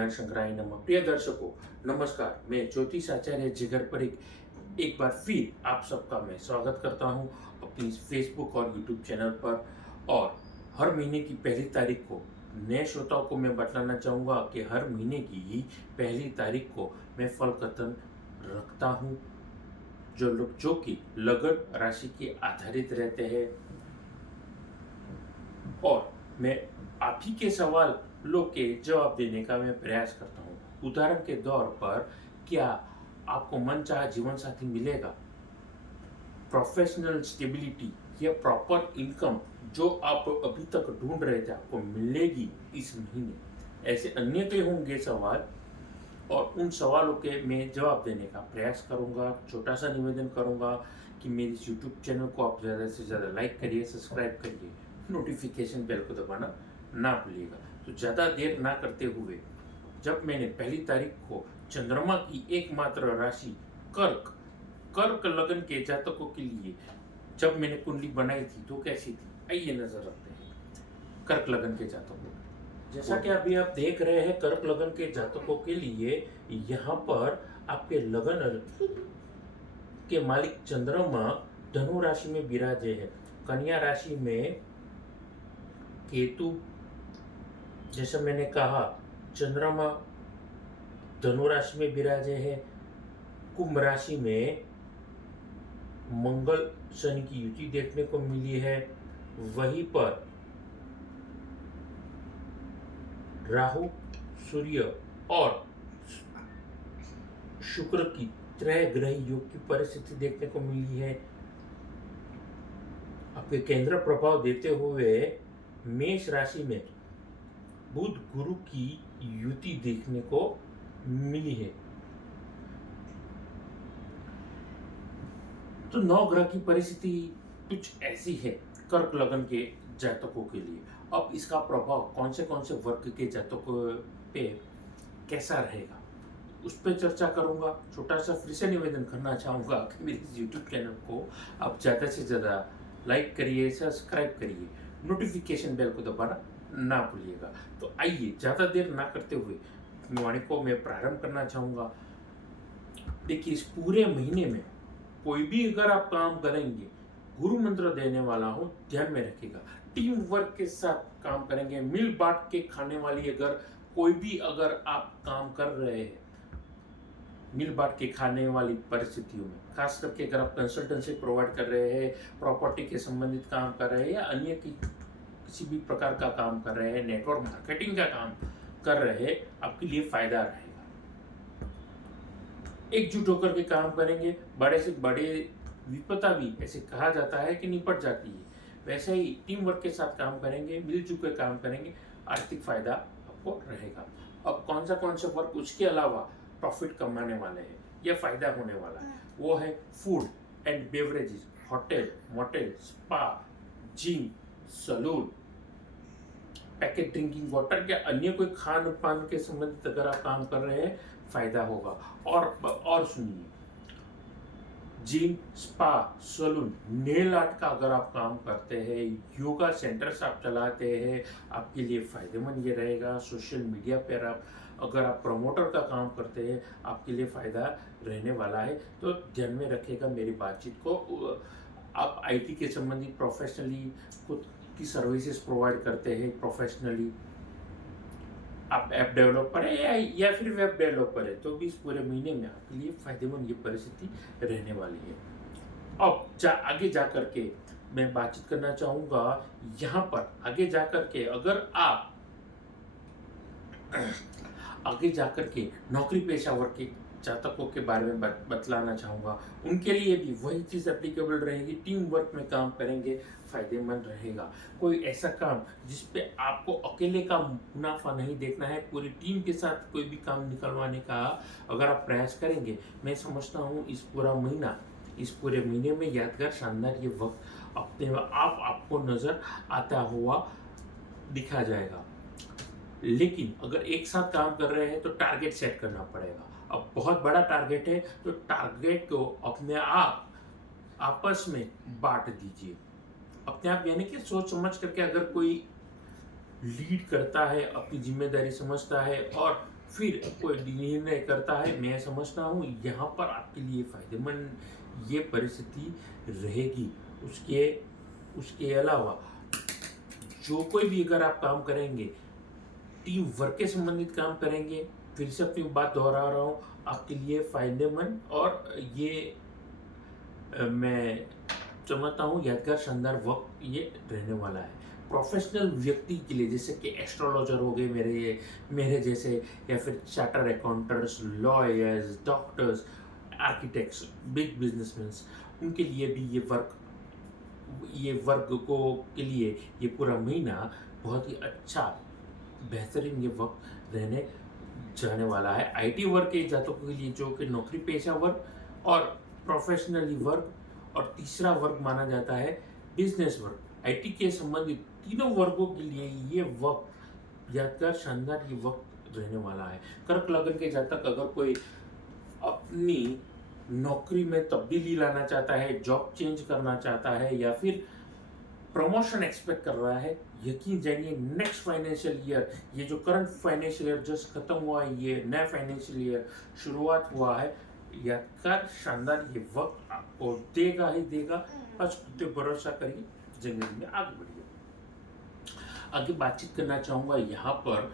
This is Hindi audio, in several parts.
ज्ञान शंकराय नमः। प्रिय दर्शकों नमस्कार, मैं ज्योतिष आचार्य जिगर पर एक बार फिर आप सबका मैं स्वागत करता हूं अपनी फेसबुक और यूट्यूब चैनल पर। और हर महीने की पहली तारीख को नए श्रोताओं को मैं बतलाना चाहूँगा कि हर महीने की पहली तारीख को मैं फल कथन रखता हूँ जो कि लगन राशि के आधारित रहते हैं। और मैं आप ही के सवालों के जवाब देने का मैं प्रयास करता हूँ। उदाहरण के तौर पर, क्या आपको मनचाहा जीवन साथी मिलेगा, प्रोफेशनल स्टेबिलिटी या प्रॉपर इनकम जो आप अभी तक ढूंढ रहे थे आपको मिलेगी इस महीने। ऐसे अन्य कई होंगे सवाल और उन सवालों के मैं जवाब देने का प्रयास करूंगा। छोटा सा निवेदन करूंगा कि मेरी यूट्यूब चैनल को आप ज़्यादा से ज़्यादा लाइक करिए, सब्सक्राइब करिए, नोटिफिकेशन बेल को दबाना ना भूलिएगा। तो ज़्यादा देर ना करते हुए, जब मैंने पहली तारीख को चंद्रमा की एकमात्र राशि कर्क लगन के जातकों के लिए जब मैंने कुंडली बनाई थी तो कैसी थी, आइए नजर रखते हैं कर्क लगन के जातकों। जैसा कि अभी आप देख रहे हैं, कर्क लगन के जातकों के लिए यहाँ पर आपके लगन के मालिक चंद्रमा धनु राशि में विराजे है, कन्या राशि में केतु, जैसा मैंने कहा चंद्रमा धनु राशि में विराजे है, कुंभ राशि में मंगल शनि की युति देखने को मिली है, वहीं पर राहु सूर्य और शुक्र की त्रय ग्रह योग की परिस्थिति देखने को मिली है। आपके केंद्र प्रभाव देते हुए मेष राशि में बुध गुरु की युति देखने को मिली है। तो 9 ग्रह की परिस्थिति कुछ ऐसी है कर्क लगन के जातकों के लिए। अब इसका प्रभाव कौन से वर्ग के जातकों पे कैसा रहेगा उस पर चर्चा करूंगा। छोटा सा फिर से निवेदन करना चाहूंगा कि मेरे यूट्यूब चैनल को आप ज़्यादा से ज़्यादा लाइक करिए, सब्सक्राइब करिए, नोटिफिकेशन बेल को दबाना ना भूलिएगा। तो आइए ज़्यादा देर ना करते हुए वाणी को मैं प्रारंभ करना चाहूँगा। देखिए, इस पूरे महीने में कोई भी अगर आप काम करेंगे, गुरु मंत्र देने वाला हो, ध्यान में रखिएगा, टीम वर्क के साथ काम करेंगे, मिल बांट के खाने वाली अगर आप काम कर रहे हैं, मिल बांट के खाने वाली परिस्थितियों में, खास करके अगर आप कंसल्टेंसी प्रोवाइड कर रहे हैं, प्रॉपर्टी के संबंधित काम कर रहे हैं या अन्य किसी भी प्रकार का काम कर रहे हैं, नेटवर्क मार्केटिंग का काम कर रहे हैं, आपके लिए फायदा रहेगा। एकजुट होकर के काम करेंगे, बड़े से बड़े विपदा भी ऐसे कहा जाता है कि निपट जाती है, वैसे ही टीम वर्क के साथ काम करेंगे, मिलजुल कर काम करेंगे, आर्थिक फायदा आपको रहेगा। अब कौन सा वर्क उसके अलावा प्रॉफिट कमाने वाले हैं या फायदा होने वाला है, वो है food and beverages, hotel, motel, spa, gym, salon, packet drinking water या अन्य कोई खान पान के संबंधित अगर आप काम कर रहे हैं, फायदा होगा। और सुनिए, gym, spa, salon, nail art का अगर आप काम करते हैं, योगा सेंटर्स आप चलाते हैं, आपके लिए फायदेमंद ये रहेगा। सोशल मीडिया पर अगर आप प्रमोटर का काम करते हैं, आपके लिए फायदा रहने वाला है। तो ध्यान में रखिएगा मेरी बातचीत को। आप आईटी के संबंधित प्रोफेशनली खुद की सर्विसेज प्रोवाइड करते हैं, प्रोफेशनली आप ऐप डेवलपर है या फिर वेब डेवलपर है, तो भी इस पूरे महीने में आपके लिए फायदेमंद ये परिस्थिति रहने वाली है। अब आगे जा करके मैं बातचीत करना चाहूँगा यहाँ पर। आगे जा करके अगर आप आगे जा करके नौकरी पेशा वर्ग के जातकों के बारे में बतलाना चाहूँगा, उनके लिए भी वही चीज़ एप्लीकेबल रहेगी। टीम वर्क में काम करेंगे, फायदेमंद रहेगा। कोई ऐसा काम जिस पे आपको अकेले का मुनाफा नहीं देखना है, पूरी टीम के साथ कोई भी काम निकलवाने का अगर आप प्रयास करेंगे, मैं समझता हूँ इस पूरे महीने में यादगार शानदार ये वक्त अपने आपको नज़र आता हुआ दिखा जाएगा। लेकिन अगर एक साथ काम कर रहे हैं तो टारगेट सेट करना पड़ेगा। अब बहुत बड़ा टारगेट है तो टारगेट को अपने आप आपस में बांट दीजिए। अपने आप यानी कि सोच समझ करके अगर कोई लीड करता है, अपनी जिम्मेदारी समझता है और फिर कोई निर्णय करता है, मैं समझता हूँ यहाँ पर आपके लिए फायदेमंद ये परिस्थिति रहेगी। उसके उसके अलावा जो कोई भी अगर आप काम करेंगे, टीम वर्क के संबंधित काम करेंगे, फिर से अपनी बात दोहरा रहा हूँ, आपके लिए फायदेमंद और ये मैं समझता हूँ यादगार शानदार वक्त ये रहने वाला है। प्रोफेशनल व्यक्ति के लिए जैसे कि एस्ट्रोलॉजर हो गए मेरे जैसे, या फिर charter accountants, lawyers, doctors, architects, big businessman, उनके लिए भी ये वर्ग को के लिए ये पूरा महीना बहुत ही अच्छा बेहतरीन ये वक्त रहने जाने वाला है। आईटी वर्ग के जातकों के लिए जो कि नौकरी पेशा वर्ग और प्रोफेशनली वर्ग, और तीसरा वर्ग माना जाता है बिजनेस वर्ग। आईटी के संबंधित तीनों वर्गों के लिए ये वक्त यादगार शानदार ये वक्त रहने वाला है। कर्क लगन के जातक अगर कोई अपनी नौकरी में तब्दीली लाना चाहता है, जॉब चेंज करना चाहता है, या फिर प्रमोशन एक्सपेक्ट कर रहा है, यकीन जानिए नेक्स्ट फाइनेंशियल ईयर, ये जो करंट फाइनेंशियल ईयर जस्ट खत्म हुआ है, ये नया फाइनेंशियल ईयर शुरुआत हुआ है, यादगार शानदार ये वक्त आपको देगा ही देगा। बस खुद पे भरोसा करिए, जिंदगी में आगे बढ़िए। आगे बातचीत करना चाहूंगा यहाँ पर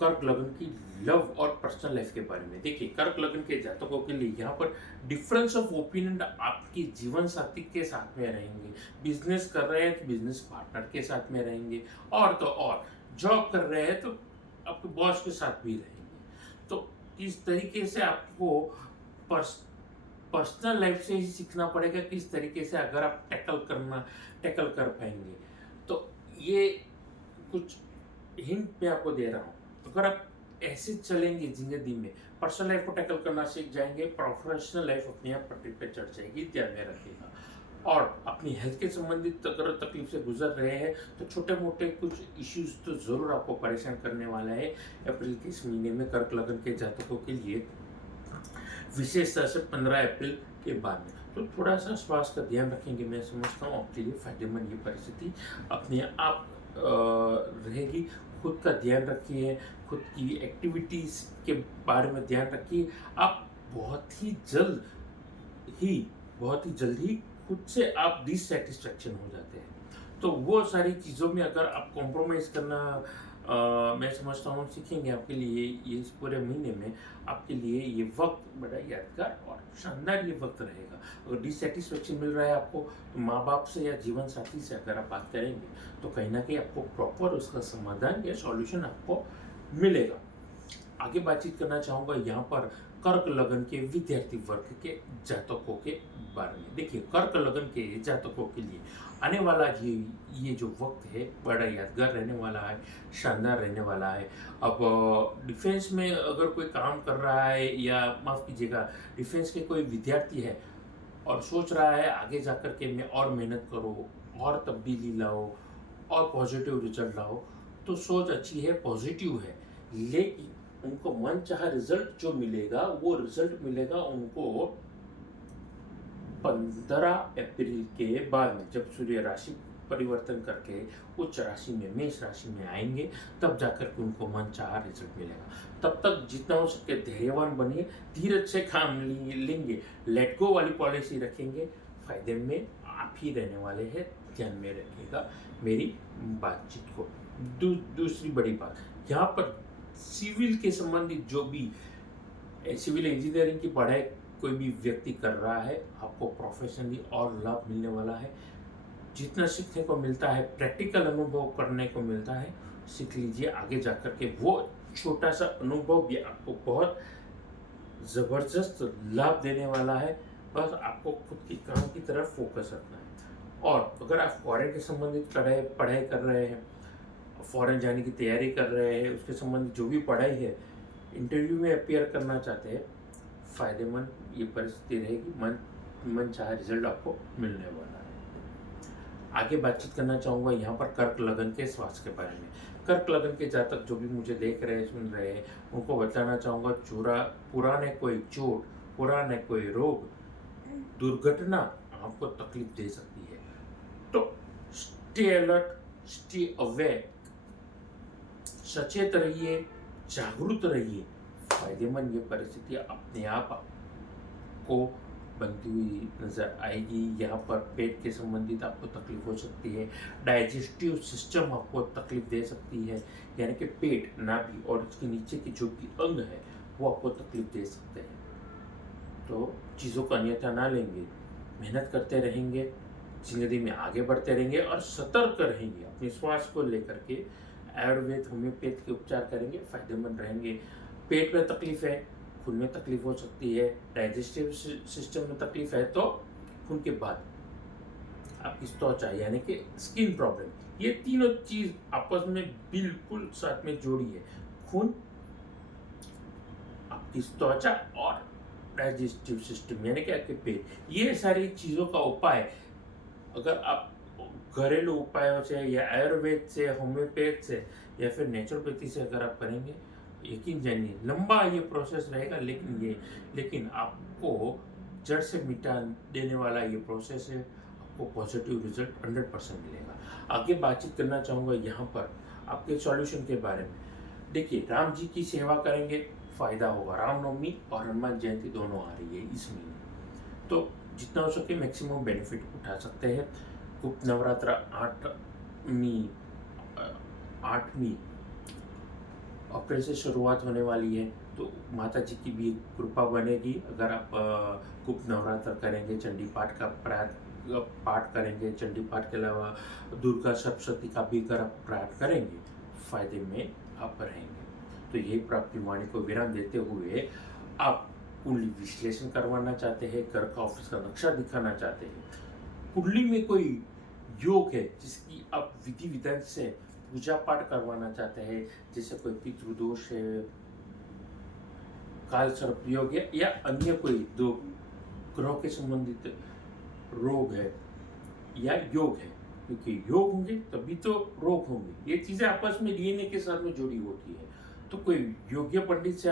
कर्क लगन की लव और पर्सनल लाइफ के बारे में। देखिए, कर्क लगन के जातकों के लिए यहाँ पर डिफरेंस ऑफ ओपिनियन आपकी जीवन साथी के साथ में रहेंगे। बिजनेस कर रहे हैं तो बिजनेस पार्टनर के साथ में रहेंगे, और तो और जॉब कर रहे हैं तो आपके बॉस के साथ भी रहेंगे। तो इस तरीके से आपको पर्सनल लाइफ से ही सीखना पड़ेगा किस तरीके से अगर आप टैकल कर पाएंगे। तो ये कुछ हिंट मैं आपको दे रहा हूँ। अगर आप ऐसे चलेंगे जिंदगी में, पर्सनल लाइफ को टैकल करना सीख जाएंगे, प्रोफेशनल लाइफ अपने आप पटरी पे चढ़ जाएगी, ध्यान में रखिएगा। और अपनी हेल्थ के संबंधित अगर तकलीफ से गुजर रहे हैं तो छोटे मोटे कुछ इश्यूज तो जरूर आपको परेशान करने वाला है अप्रैल के इस महीने में कर्क लगन के जातकों के लिए, विशेषतः से 15 अप्रैल के बाद में। तो थोड़ा सा स्वास्थ्य का ध्यान रखेंगे, मैं समझता हूँ आपके लिए फायदेमंद ये परिस्थिति अपने आप रहेगी। खुद का ध्यान रखिए, खुद की एक्टिविटीज़ के बारे में ध्यान रखिए। आप बहुत ही जल्द ही खुद से आप डिससेटिस्फैक्शन हो जाते हैं। तो वो सारी चीज़ों में अगर आप कॉम्प्रोमाइज़ करना मैं समझता हूँ सीखेंगे, आपके लिए ये इस पूरे महीने में आपके लिए ये वक्त बड़ा यादगार और शानदार ये वक्त रहेगा। अगर डिससेटिस्फेक्शन मिल रहा है आपको, तो माँ बाप से या जीवन साथी से अगर आप बात करेंगे तो कहीं ना कहीं आपको प्रॉपर उसका समाधान या सॉल्यूशन आपको मिलेगा। आगे बातचीत करना चाहूँगा यहाँ पर कर्क लगन के विद्यार्थी वर्ग के जातकों के बारे में। देखिए, कर्क लगन के जातकों के लिए आने वाला ये जो वक्त है बड़ा यादगार रहने वाला है, शानदार रहने वाला है। अब डिफेंस में अगर कोई काम कर रहा है, या माफ़ कीजिएगा, डिफेंस के कोई विद्यार्थी है और सोच रहा है आगे जाकर के मैं और मेहनत करो, और तब्दीली लाओ, और पॉजिटिव रिजल्ट लाओ, तो सोच अच्छी है, पॉजिटिव है, लेकिन उनको मन चाहा रिजल्ट जो मिलेगा वो रिजल्ट मिलेगा उनको 15 अप्रैल के बाद में, जब सूर्य राशि परिवर्तन करके उच्च राशि में मेष राशि में आएंगे, तब जाकर के उनको मन चाहा रिजल्ट मिलेगा। तब तक जितना हो सके धैर्यवान बनिए, धीरज से काम लेंगे, लेट गो वाली पॉलिसी रखेंगे, फायदे में आप ही रहने वाले हैं, ध्यान में रखिएगा मेरी बातचीत को। दूसरी बड़ी बात यहाँ पर, सिविल के संबंधित जो भी सिविल इंजीनियरिंग की पढ़ाई कोई भी व्यक्ति कर रहा है, आपको प्रोफेशनली और लाभ मिलने वाला है। जितना सीखने को मिलता है, प्रैक्टिकल अनुभव करने को मिलता है, सीख लीजिए। आगे जाकर के वो छोटा सा अनुभव भी आपको बहुत ज़बरदस्त लाभ देने वाला है। बस आपको खुद की काम की तरफ फोकस रखना है। और अगर आप फॉरेन के संबंधित पढ़ाई कर रहे हैं, फॉरेन जाने की तैयारी कर रहे हैं, उसके संबंधित जो भी पढ़ाई है, इंटरव्यू में अपियर करना चाहते हैं, फ़ायदेमंद ये परिस्थिति रहेगी, मन चाहे रिजल्ट आपको मिलने वाला है। आगे बातचीत करना चाहूँगा यहाँ पर कर्क लगन के स्वास्थ्य के बारे में। कर्क लगन के जातक जो भी मुझे देख रहे हैं, सुन रहे हैं, उनको बताना चाहूँगा, पुराने कोई चोट, पुराने कोई रोग, दुर्घटना आपको तकलीफ दे सकती है। तो स्टे अलर्ट, स्टे अवेयर, सचेत रहिए, जागरूक रहिए, फायदेमंद ये परिस्थिति अपने आप आपको बनती हुई नजर आएगी। यहाँ पर पेट के संबंधित आपको तकलीफ हो सकती है, डाइजेस्टिव सिस्टम आपको तकलीफ दे सकती है, यानी कि पेट, नाभि और उसके नीचे की जो भी अंग है वो आपको तकलीफ दे सकते हैं। तो चीज़ों को अन्यथा ना लेंगे, मेहनत करते रहेंगे, जिंदगी में आगे बढ़ते रहेंगे और सतर्क रहेंगे। अपने स्वास्थ्य को लेकर के आयुर्वेद, होम्योपैथ के उपचार करेंगे, फायदेमंद रहेंगे। पेट में तकलीफ है, खून में तकलीफ हो सकती है, डाइजेस्टिव सिस्टम में तकलीफ है, तो खून के बाद आपकी त्वचा यानी कि स्किन प्रॉब्लम, ये तीनों चीज आपस में बिल्कुल साथ में जोड़ी है। खून, आपकी त्वचा और डाइजेस्टिव सिस्टम यानी कि आपके पेट, ये सारी चीजों का उपाय अगर आप घरेलू उपायों से या आयुर्वेद से, होम्योपैथ से या फिर नेचुरोपैथी से अगर आप करेंगे, यकीन जानिए लंबा ये प्रोसेस रहेगा, लेकिन आपको जड़ से मिटा देने वाला ये प्रोसेस है। आपको पॉजिटिव रिजल्ट 100% मिलेगा। आगे बातचीत करना चाहूँगा यहाँ पर आपके सॉल्यूशन के बारे में। देखिए, राम जी की सेवा करेंगे, फायदा होगा। रामनवमी और हनुमान जयंती दोनों आ रही है इस महीने, तो जितना हो सके मैक्सिमम बेनिफिट उठा सकते हैं। गुप्त नवरात्र 8वीं अप्रैल से शुरुआत होने वाली है, तो माता जी की भी कृपा बनेगी अगर आप गुप्त नवरात्र करेंगे, चंडी पाठ का पाठ करेंगे। चंडी पाठ के अलावा दुर्गा सप्तशती का भी अगर आप पाठ करेंगे, फायदे में आप रहेंगे। तो यही प्राप्ति वाणी को विराम देते हुए, आप कुंडली विश्लेषण करवाना चाहते हैं, घर का ऑफिस का नक्शा दिखाना चाहते हैं, कुंडली में कोई योग है जिसकी आप विधि विधान से पूजा पाठ करवाना चाहते हैं, जैसे कोई पितृदोष है, काल सर्प योग है, या अन्य कोई दो ग्रह के संबंधित रोग है या योग है, क्योंकि योग होंगे तभी तो रोग होंगे। ये चीजें आपस में डीएनए के साथ में जुड़ी होती है। तो कोई योग्य पंडित से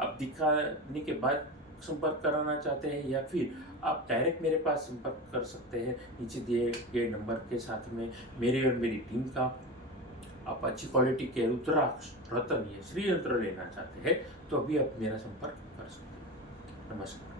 आप दिखाने के बाद संपर्क कराना चाहते हैं, या फिर आप डायरेक्ट मेरे पास संपर्क कर सकते हैं नीचे दिए गए नंबर के साथ में। मेरी और मेरी टीम का आप अच्छी क्वालिटी के रुद्राक्ष, रतन या श्री यंत्र लेना चाहते हैं, तो अभी आप मेरा संपर्क कर सकते हैं। नमस्कार।